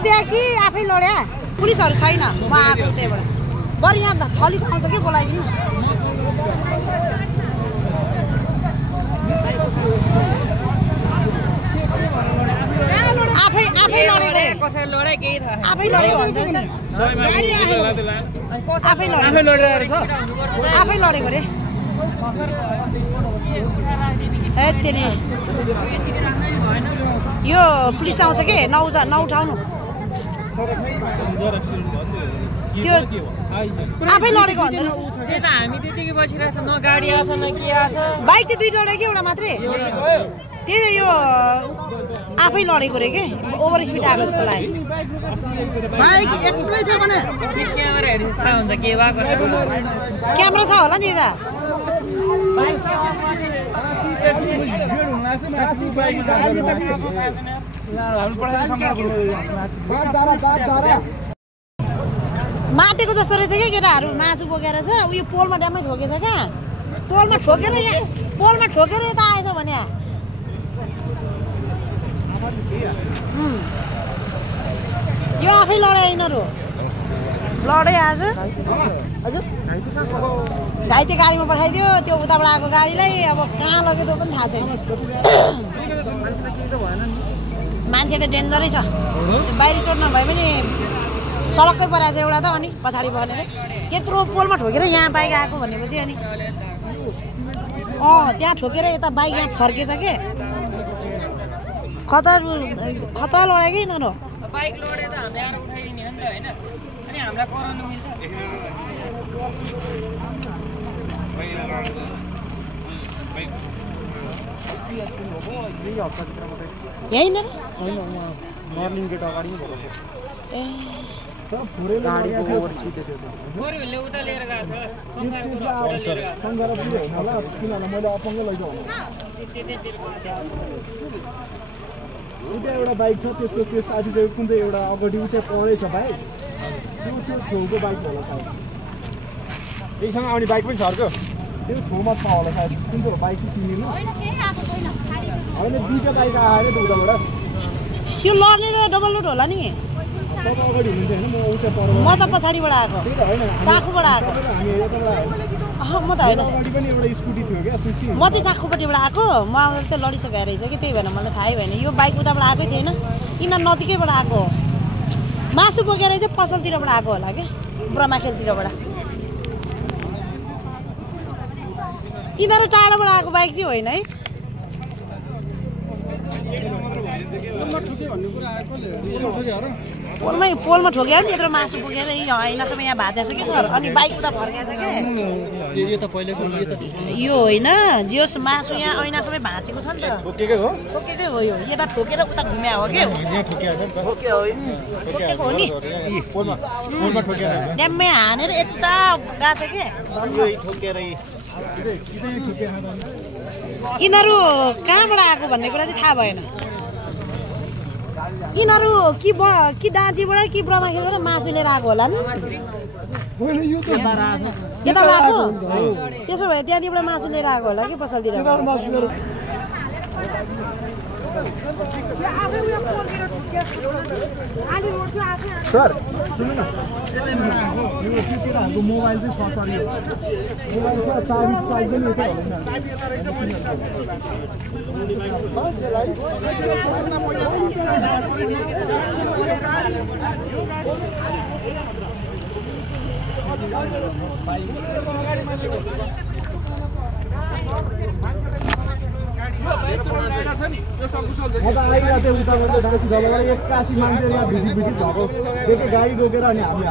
दिए कि आफै लड्या पुलिसहरु छैन म आएको त्यहीबाट बरु यहाँ थली पाउँछ के बोलाइदिनु आफै लडेको रे कसरी लडे केही थाहा आफै लडेको हुन्छ नि गाडी आफै लडेको रे तेरि यो पुलिस आउँछ के नउठाउनु त्यो आफै लडेको भन्दै रहेछ त्यही त हामी त्यतिकै बसिरहेछ न गाडी आछ न के आछ बाइक त दुई लड्यो कि एउटा मात्रै त्यही यो आफै लडेको रे के ओभर स्पिड आएको जस्तो लाग्यो बाइक एक्लै छ भने सिस क्यामेरा हेर्नु थाहा हुन्छ के भएको छ क्यामेरा छ होला नि यता माटेको जस्तो रहेछ कि केटाहरू मासु बोकेर छ उयो पोलमा ड्यामै ठोकेछ क्या पोलमा ठोकेर यता आएछ भने यो आफै लडे यिनीहरू लडे आज हजुर घाइते गाडीमा पठाइदियो त्यो उताबाट आएको गाडीलाई अब कहाँ लग्यो त्यो पनि थाहा छैन मान्छे त डेन्जरै छ बाहिरी चोट नभए पनि सडककै परेको छ एउटा त अनि पछाडि बनेर त्यत्रो पोलमा ठोकेर यहाँ बाइक आएको भनेपछि अनि त्यहाँ ठोकेर यता बाइक यहाँ फर्केछ के खतरा लड्यो कि यिनीहरू बाइक लडे त हामी आएर उठाइदिने हो नि त हैन अनि हामीलाई कराउनु मिल्छ यही नै मर्निङ गेट अगाडि नै भएको ए गाडीको ओभर स्पिड थियो गोरुले उता लिएर गएको छ संघार पुग्यो होला किनभने मैले अपङ्गै लैजाऊ उता एउटा बाइक छ त्यसको त्यो साथी चाहिँ कुन चाहिँ एउटा अगाडि उता परेछ बाइक त्यो छेउको बाइक होला सायद त्यहीसँग आउने बाइक पनि छर्क्यो त्यो छेउमा छ होला सायद कुन चाहिँ बाइक चाहिँ चिनिनु होइन दुईवटा बाइक आएर उताबाट त्यो लड्ने त डबल लोड होला नि तपाईँ अगाडि हुनुहुन्छ होइन म उता पर म त पछाडिबाट आएको साखुबाट आएको हामी यताबाट म त होइन अगाडि पनि एउटा स्कुटी थियो क्या सुसी म चाहिँ साखुपट्टिबाट आएको म आउँदा त लडिसकेको रहेछ कि त्यही भएर मलाई थाहै भएन यो बाइक उताबाट आएकै थिएन यिनीहरू नजिकैबाट आएको मासु बोकेर चाहिँ पसलतिरबाट आएको होला क्या ब्रह्माखेलतिरबाट यिनीहरू टाढोबाट आएको बाइक चाहिँ होइन है पोलमा ठोक्यो नि यत्रो मासु बोकेर ऐनासम्म यहाँ भाँचेको छ कि सर अनि बाइक उता फर्केको छ क्या यो होइन जियोस् मासु यहाँ ऐनासम्म भाँचेको छ नि त ठोकेकै हो यो यता ठोकेर उता घुम्या हो कि ठोकेको हो नि ड्याम्मै हानेर यता गएको छ कि यिनीहरू कहाँबाट आएको भन्ने कुरा चाहिँ थाहा भएन यिनीहरू कि डाँचीबाट कि ब्रह्माखेलबाट मासु लिएर आएको होला नि यताबाट आएको त्यसो भए त्यहाँदेखिबाट मासु लिएर आएको होला कि पसलतिर सर सुन्नु न हाम्रो मोबाइल चाहिँ छ सर यो मोबाइल छ चार्ज पनि यतै म त आइरहेको थिएँ उता मैले डाँसी झलबाट 81 मान्छे यहाँ भिडियो भएको त्यो चाहिँ गाडी रोकेर अनि हामी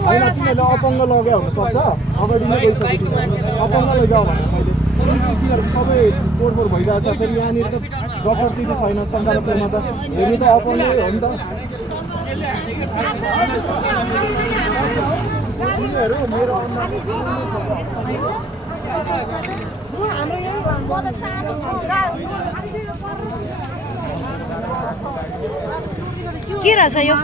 होइन तिमीहरूले अपङ्ग लग्यो हुनसक्छ अगाडि नै गइसकेको अपङ्ग लैजाऊ भने मैले तिनीहरूको सबै तोडफोड भइरहेछ फेरि यहाँनिर त गफर्ती त छैन सञ्चालकमा त हेर्नु त अपङ्गै हो नि त तिमीहरू मेरो के रहेछ यो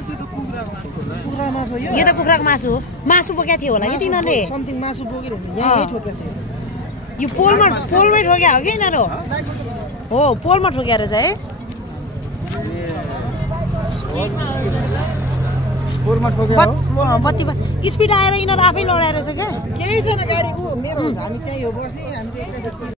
यो त कुखुराको मासु हो मासु बोकेको थियो होला कि तिनीहरूले समथिङ मासु बोकेर यही ठोकेछ यो पोलमै ठोक्या हो कि यिनीहरू हो पोलमा ठोक्या रहेछ है बत्ती स्पिड आएर यिनीहरू आफै लडाएर रहेछ क्या केही छैन गाडी ऊ मेरो हामी त्यहीँ हो बस्ने हामी